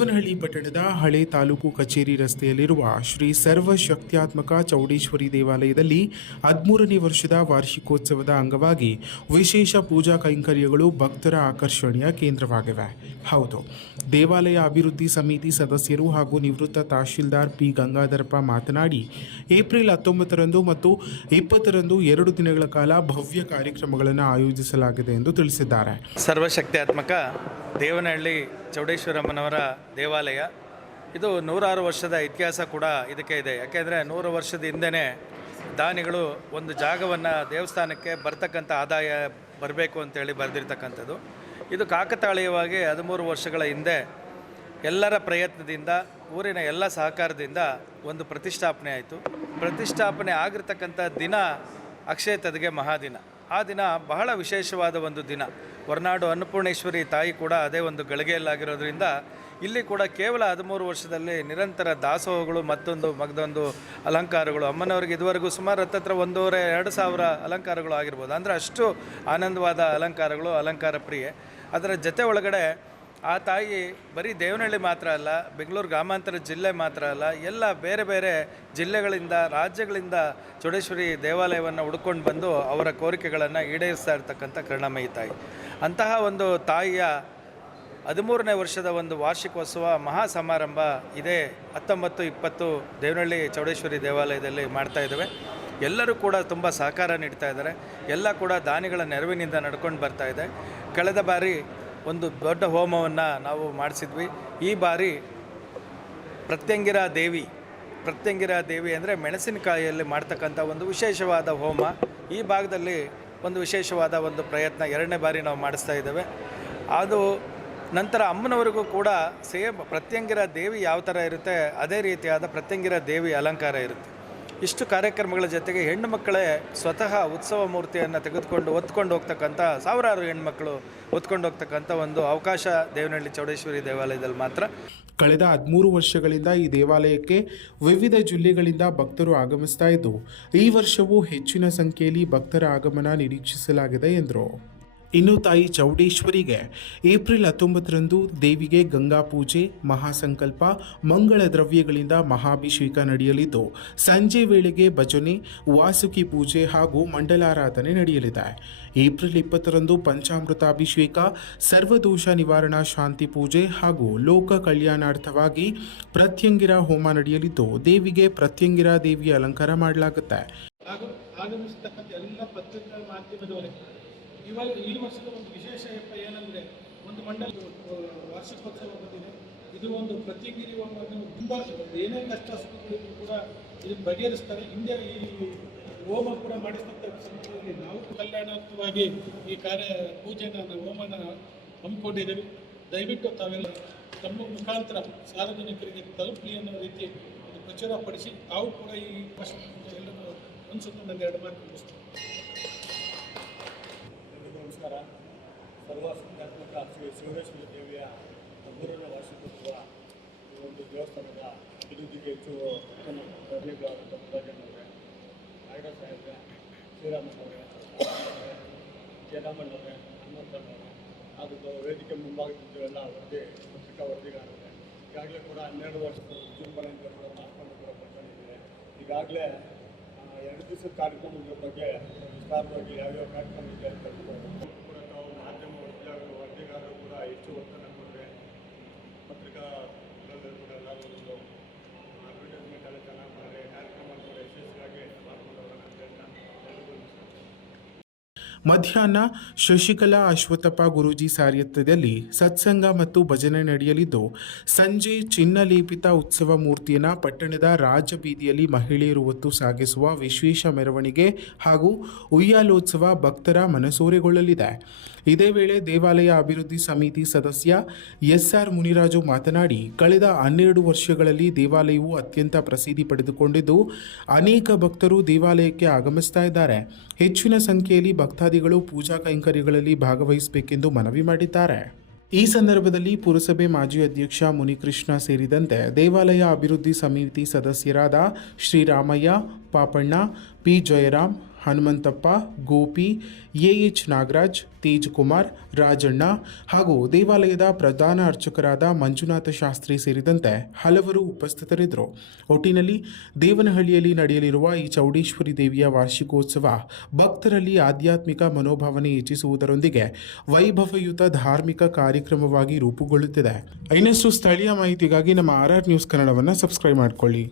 ದೇವನಹಳ್ಳಿ ಪಟ್ಟಣದ ಹಳೆ ತಾಲೂಕು ಕಚೇರಿ ರಸ್ತೆಯಲ್ಲಿರುವ ಶ್ರೀ ಸರ್ವಶಕ್ತ್ಯಾತ್ಮಕ ಚೌಡೇಶ್ವರಿ ದೇವಾಲಯದಲ್ಲಿ 13ನೇ ವರ್ಷದ ವಾರ್ಷಿಕೋತ್ಸವದ ಅಂಗವಾಗಿ ವಿಶೇಷ ಪೂಜಾ ಕೈಂಕರ್ಯಗಳು ಭಕ್ತರ ಆಕರ್ಷಣೆಯ ಕೇಂದ್ರವಾಗಿವೆ. ಹೌದು, ದೇವಾಲಯ ಅಭಿವೃದ್ಧಿ ಸಮಿತಿ ಸದಸ್ಯರು ಹಾಗೂ ನಿವೃತ್ತ ತಹಶೀಲ್ದಾರ್ ಪಿ ಗಂಗಾಧರಪ್ಪ ಮಾತನಾಡಿ, ಏಪ್ರಿಲ್ 19ರಂದು ಮತ್ತು 20ರಂದು 2 ದಿನಗಳ ಕಾಲ ಭವ್ಯ ಕಾರ್ಯಕ್ರಮಗಳನ್ನು ಆಯೋಜಿಸಲಾಗಿದೆ ಎಂದು ತಿಳಿಸಿದ್ದಾರೆ. ಸರ್ವಶಕ್ತ್ಯಾತ್ಮಕ ದೇವನಹಳ್ಳಿ ಚೌಡೇಶ್ವರಮ್ಮನವರ ದೇವಾಲಯ ಇದು 106 ವರ್ಷದ ಇತಿಹಾಸ ಕೂಡ ಇದಕ್ಕೆ ಇದೆ. ಯಾಕೆಂದರೆ 100 ವರ್ಷದ ಹಿಂದೆಯೇ ದಾನಿಗಳು ಒಂದು ಜಾಗವನ್ನು ದೇವಸ್ಥಾನಕ್ಕೆ ಬರ್ತಕ್ಕಂಥ ಆದಾಯ ಬರಬೇಕು ಅಂತೇಳಿ ಬರೆದಿರ್ತಕ್ಕಂಥದ್ದು. ಇದು ಕಾಕತಾಳೀಯವಾಗಿ 13 ವರ್ಷಗಳ ಹಿಂದೆ ಎಲ್ಲರ ಪ್ರಯತ್ನದಿಂದ, ಊರಿನ ಎಲ್ಲ ಸಹಕಾರದಿಂದ ಒಂದು ಪ್ರತಿಷ್ಠಾಪನೆ ಆಯಿತು. ಪ್ರತಿಷ್ಠಾಪನೆ ಆಗಿರ್ತಕ್ಕಂಥ ದಿನ ಅಕ್ಷಯ ತದಿಗೆ ಮಹಾದಿನ. ಆ ದಿನ ಬಹಳ ವಿಶೇಷವಾದ ಒಂದು ದಿನ. ಹೊರನಾಡು ಅನ್ನಪೂರ್ಣೇಶ್ವರಿ ತಾಯಿ ಕೂಡ ಅದೇ ಒಂದು ಗಳಿಗೆಯಲ್ಲಾಗಿರೋದ್ರಿಂದ ಇಲ್ಲಿ ಕೂಡ ಕೇವಲ 13 ವರ್ಷದಲ್ಲಿ ನಿರಂತರ ದಾಸೋಹಗಳು, ಮಗದೊಂದು ಅಲಂಕಾರಗಳು, ಅಮ್ಮನವ್ರಿಗೆ ಇದುವರೆಗೂ ಸುಮಾರು 1,500-2 ಸಾವಿರ ಅಲಂಕಾರಗಳು ಆಗಿರ್ಬೋದು. ಅಂದರೆ ಅಷ್ಟು ಆನಂದವಾದ ಅಲಂಕಾರಗಳು, ಅಲಂಕಾರ ಪ್ರಿಯೆ. ಅದರ ಜೊತೆ ಒಳಗಡೆ ಆ ತಾಯಿ ಬರೀ ದೇವನಹಳ್ಳಿ ಮಾತ್ರ ಅಲ್ಲ, ಬೆಂಗಳೂರು ಗ್ರಾಮಾಂತರ ಜಿಲ್ಲೆ ಮಾತ್ರ ಅಲ್ಲ, ಎಲ್ಲ ಬೇರೆ ಬೇರೆ ಜಿಲ್ಲೆಗಳಿಂದ, ರಾಜ್ಯಗಳಿಂದ ಚೌಡೇಶ್ವರಿ ದೇವಾಲಯವನ್ನು ಹುಡ್ಕೊಂಡು ಬಂದು ಅವರ ಕೋರಿಕೆಗಳನ್ನು ಈಡೇರಿಸ್ತಾ ಇರ್ತಕ್ಕಂಥ ಕರುಣಾಮಯಿ ತಾಯಿ. ಅಂತಹ ಒಂದು ತಾಯಿಯ 13ನೇ ವರ್ಷದ ಒಂದು ವಾರ್ಷಿಕೋತ್ಸವ ಮಹಾ ಸಮಾರಂಭ ಇದೇ 19-20 ದೇವನಹಳ್ಳಿ ಚೌಡೇಶ್ವರಿ ದೇವಾಲಯದಲ್ಲಿ ಮಾಡ್ತಾ ಇದ್ದೇವೆ. ಎಲ್ಲರೂ ಕೂಡ ತುಂಬ ಸಹಕಾರ ನೀಡ್ತಾ ಇದ್ದಾರೆ. ಎಲ್ಲ ಕೂಡ ದಾನಿಗಳ ನೆರವಿನಿಂದ ನಡ್ಕೊಂಡು ಬರ್ತಾ ಇದೆ. ಕಳೆದ ಬಾರಿ ಒಂದು ದೊಡ್ಡ ಹೋಮವನ್ನು ನಾವು ಮಾಡಿಸಿದ್ವಿ. ಈ ಬಾರಿ ಪ್ರತ್ಯಂಗಿರಾ ದೇವಿ ಅಂದರೆ ಮೆಣಸಿನಕಾಯಿಯಲ್ಲಿ ಮಾಡ್ತಕ್ಕಂಥ ಒಂದು ವಿಶೇಷವಾದ ಹೋಮ. ಈ ಭಾಗದಲ್ಲಿ ಒಂದು ವಿಶೇಷವಾದ ಒಂದು ಪ್ರಯತ್ನ 2ನೇ ಬಾರಿ ನಾವು ಮಾಡಿಸ್ತಾ ಇದ್ದೇವೆ. ಅದು ನಂತರ ಅಮ್ಮನವರಿಗೂ ಕೂಡ ಸೇಮ್ ಪ್ರತ್ಯಂಗಿರಾ ದೇವಿ ಯಾವ ಥರ ಇರುತ್ತೆ ಅದೇ ರೀತಿಯಾದ ಪ್ರತ್ಯಂಗಿರಾ ದೇವಿ ಅಲಂಕಾರ ಇರುತ್ತೆ. ಇಷ್ಟು ಕಾರ್ಯಕ್ರಮಗಳ ಜೊತೆಗೆ ಹೆಣ್ಣು ಮಕ್ಕಳೇ ಸ್ವತಃ ಉತ್ಸವ ಮೂರ್ತಿಯನ್ನು ತೆಗೆದುಕೊಂಡು ಹೊತ್ಕೊಂಡು ಹೋಗ್ತಕ್ಕಂಥ ಸಾವಿರಾರು ಹೆಣ್ಮಕ್ಳು ಹೊತ್ಕೊಂಡು ಹೋಗ್ತಕ್ಕಂಥ ಒಂದು ಅವಕಾಶ ದೇವನಹಳ್ಳಿ ಚೌಡೇಶ್ವರಿ ದೇವಾಲಯದಲ್ಲಿ ಮಾತ್ರ. ಕಳೆದ 13 ವರ್ಷಗಳಿಂದ ಈ ದೇವಾಲಯಕ್ಕೆ ವಿವಿಧ ಜಿಲ್ಲೆಗಳಿಂದ ಭಕ್ತರು ಆಗಮಿಸ್ತಾ ಇದ್ದು, ಈ ವರ್ಷವೂ ಹೆಚ್ಚಿನ ಸಂಖ್ಯೆಯಲ್ಲಿ ಭಕ್ತರ ಆಗಮನ ನಿರೀಕ್ಷಿಸಲಾಗಿದೆ ಎಂದರು. ಇನ್ನು ತಾಯಿ ಚೌಡೇಶ್ವರಿಗೆ ಏಪ್ರಿಲ್ 19ರಂದು ದೇವಿಗೆ ಗಂಗಾ ಪೂಜೆ, ಮಹಾಸಂಕಲ್ಪ, ಮಂಗಳ ದ್ರವ್ಯಗಳಿಂದ ಮಹಾಭಿಷೇಕ ನಡೆಯಲಿದ್ದು, ಸಂಜೆ ವೇಳೆಗೆ ಭಜನೆ, ವಾಸುಕಿ ಪೂಜೆ ಹಾಗೂ ಮಂಡಲಾರಾಧನೆ ನಡೆಯಲಿದೆ. ಏಪ್ರಿಲ್ 20ರಂದು ಪಂಚಾಮೃತಾಭಿಷೇಕ, ಸರ್ವದೋಷ ನಿವಾರಣಾ ಶಾಂತಿ ಪೂಜೆ ಹಾಗೂ ಲೋಕ ಕಲ್ಯಾಣಾರ್ಥವಾಗಿ ಪ್ರತ್ಯಂಗಿರಾ ಹೋಮ ನಡೆಯಲಿದ್ದು, ದೇವಿಗೆ ಪ್ರತ್ಯಂಗಿರಾ ದೇವಿಯ ಅಲಂಕಾರ ಮಾಡಲಾಗುತ್ತೆ. ಇವಾಗ ಈ ವರ್ಷದ ಒಂದು ವಿಶೇಷ ಏನಂದರೆ ಒಂದು ಮಂಡಲ ವಾರ್ಷಿಕೋತ್ಸವ ಬಂದಿದೆ. ಇದು ಒಂದು ಪ್ರತಿಗಿರಿ ತುಂಬ ಏನೇ ಕಷ್ಟ ಸುಖಗಳಿಗೂ ಕೂಡ ಇದನ್ನು ಬಗೆಹರಿಸ್ತಾರೆ. ಹಿಂದೆ ಈ ಹೋಮ ಕೂಡ ಮಾಡಿಸ್ತಕ್ಕಂಥ ಸಂದರ್ಭದಲ್ಲಿ ನಾವು ಕಲ್ಯಾಣಾರ್ಥವಾಗಿ ಈ ಪೂಜೆನ ಹೋಮನ ಹಮ್ಮಿಕೊಂಡಿದ್ದೀವಿ. ದಯವಿಟ್ಟು ತಾವೆಲ್ಲ ತಮ್ಮ ಮುಖಾಂತರ ಸಾರ್ವಜನಿಕರಿಗೆ ತಲುಪಲಿ ಅನ್ನೋ ರೀತಿ ಪ್ರಚುರಪಡಿಸಿ ತಾವು ಕೂಡ ಈ ವರ್ಷ ಎಲ್ಲರೂ ಅನಿಸುತ್ತೆ. ನನ್ನ 2 ಮಾತು ಮುಗಿಸ್ತೀನಿ. ನಮಸ್ಕಾರ. ಸರ್ವಶಕ್ತ್ಯಾತ್ಮಕ ಶ್ರೀ ಶಿವರೇಶ್ವರಿ ದೇವಿಯ 13ನೇ ವಾರ್ಷಿಕೋತ್ಸವ ಈ ಒಂದು ದೇವಸ್ಥಾನದ ಅಭಿವೃದ್ಧಿಗೆ ಹೆಚ್ಚು ಧನ್ಯಗಳಾದಂಥ ಮುರಾಜಣ್ಣವರೇ, ನಾಗರಾಜ ಸಾಹೇಬ್ರೆ, ಶ್ರೀರಾಮಣ್ಣವರೇ, ಜಯರಾಮಣ್ಣವರೇ, ಹನುಮಂತಣ್ಣವರೇ, ಅದು ವೇದಿಕೆ ಮುಂಭಾಗದಿಂದೆಲ್ಲ ಪತ್ರಿಕಾ ವರದಿಗಾರರೇ, ಈಗಾಗಲೇ ಕೂಡ 12 ವರ್ಷದ ವಿಜೃಂಭಣೆಯಿಂದ ಕೂಡ ಮಾರ್ಕೊಂಡು ಕೂಡ ಬರ್ತಾಯಿದ್ದೀವಿ. ಈಗಾಗಲೇ 2 ದಿವಸದ ಕಾರ್ಯಕ್ರಮಗಳ ಬಗ್ಗೆ ವಿಸ್ತಾರವಾಗಿ ಯಾವ್ಯಾವ ಕಾರ್ಯಕ್ರಮ ಇದೆ ಅಂತ ಕೂಡ ನಾವು ಮಾಧ್ಯಮ ವರದಿಗಾರರು ಕೂಡ ಹೆಚ್ಚು ಒತ್ತನ್ನು ಕೊಟ್ಟರೆ ಪತ್ರಿಕಾ ಕೂಡ ಎಲ್ಲರೂ ಒಂದು ಅಡ್ವರ್ಟೈಸ್ಮೆಂಟ್ ಎಲ್ಲ ಚೆನ್ನಾಗಿ ಮಾಡಿದ್ರೆ ಕಾರ್ಯಕ್ರಮ ಕೂಡ ಯಶಸ್ವಿಯಾಗಿ ಮಾಡ್ಕೊಂಡವರನ್ನ ಅಂತ ಹೇಳ್ತಾ ಎಲ್ಲರಿಗೂ ಮಧ್ಯಾಹ್ನ ಶಶಿಕಲಾ ಅಶ್ವತ್ಥಪ್ಪ ಗುರೂಜಿ ಸಾರಥ್ಯದಲ್ಲಿ ಸತ್ಸಂಗ ಮತ್ತು ಭಜನೆ ನಡೆಯಲಿದ್ದು, ಸಂಜೆ ಚಿನ್ನಲೇಪಿತ ಉತ್ಸವ ಮೂರ್ತಿಯನ್ನು ಪಟ್ಟಣದ ರಾಜಬೀದಿಯಲ್ಲಿ ಮಹಿಳೆಯರು ಹೊತ್ತು ಸಾಗಿಸುವ ವಿಶೇಷ ಮೆರವಣಿಗೆ ಹಾಗೂ ಉಯ್ಯಾಲೋತ್ಸವ ಭಕ್ತರ ಮನಸೂರೆಗೊಳ್ಳಲಿದೆ. ಇದೇ ವೇಳೆ ದೇವಾಲಯ ಅಭಿವೃದ್ಧಿ ಸಮಿತಿ ಸದಸ್ಯ ಎಸ್ಆರ್ ಮುನಿರಾಜು ಮಾತನಾಡಿ, ಕಳೆದ 12 ವರ್ಷಗಳಲ್ಲಿ ದೇವಾಲಯವು ಅತ್ಯಂತ ಪ್ರಸಿದ್ಧಿ ಪಡೆದುಕೊಂಡಿದ್ದು, ಅನೇಕ ಭಕ್ತರು ದೇವಾಲಯಕ್ಕೆ ಆಗಮಿಸ್ತಾ ಇದ್ದಾರೆ. ಹೆಚ್ಚಿನ ಸಂಖ್ಯೆಯಲ್ಲಿ ಭಕ್ತಾದಿಗಳು ಪೂಜಾ ಕೈಂಕರ್ಯಗಳಲ್ಲಿ ಭಾಗವಹಿಸಬೇಕೆಂದು ಮನವಿ ಮಾಡಿದ್ದಾರೆ. ಈ ಸಂದರ್ಭದಲ್ಲಿ ಪುರಸಭೆ ಮಾಜಿ ಅಧ್ಯಕ್ಷ ಮುನಿಕೃಷ್ಣ ಸೇರಿದಂತೆ ದೇವಾಲಯ ಅಭಿವೃದ್ಧಿ ಸಮಿತಿ ಸದಸ್ಯರಾದ ಶ್ರೀರಾಮಯ್ಯ, ಪಾಪಣ್ಣ, ಪಿ ಜಯರಾಮ್, ಹನುಮಂತಪ್ಪ, ಗೋಪಿ, ಎಎಚ್ ನಾಗರಾಜ್, ತೇಜ್ ಕುಮಾರ್, ರಾಜಣ್ಣ ಹಾಗೂ ದೇವಾಲಯದ ಪ್ರಧಾನ ಅರ್ಚಕರಾದ ಮಂಜುನಾಥ ಶಾಸ್ತ್ರಿ ಸೇರಿದಂತೆ ಹಲವರು ಉಪಸ್ಥಿತರಿದ್ದರು. ಒಟ್ಟಿನಲ್ಲಿ ದೇವನಹಳ್ಳಿಯಲ್ಲಿ ನಡೆಯಲಿರುವ ಈ ಚೌಡೇಶ್ವರಿ ದೇವಿಯ ವಾರ್ಷಿಕೋತ್ಸವ ಭಕ್ತರಲ್ಲಿ ಆಧ್ಯಾತ್ಮಿಕ ಮನೋಭಾವನೆ ಹೆಚ್ಚಿಸುವುದರೊಂದಿಗೆ ವೈಭವಯುತ ಧಾರ್ಮಿಕ ಕಾರ್ಯಕ್ರಮವಾಗಿ ರೂಪುಗೊಳ್ಳುತ್ತಿದೆ. ಇನ್ನಷ್ಟು ಸ್ಥಳೀಯ ಮಾಹಿತಿಗಾಗಿ ನಮ್ಮ RR ನ್ಯೂಸ್ ಕನ್ನಡವನ್ನು ಸಬ್ಸ್ಕ್ರೈಬ್ ಮಾಡಿಕೊಳ್ಳಿ.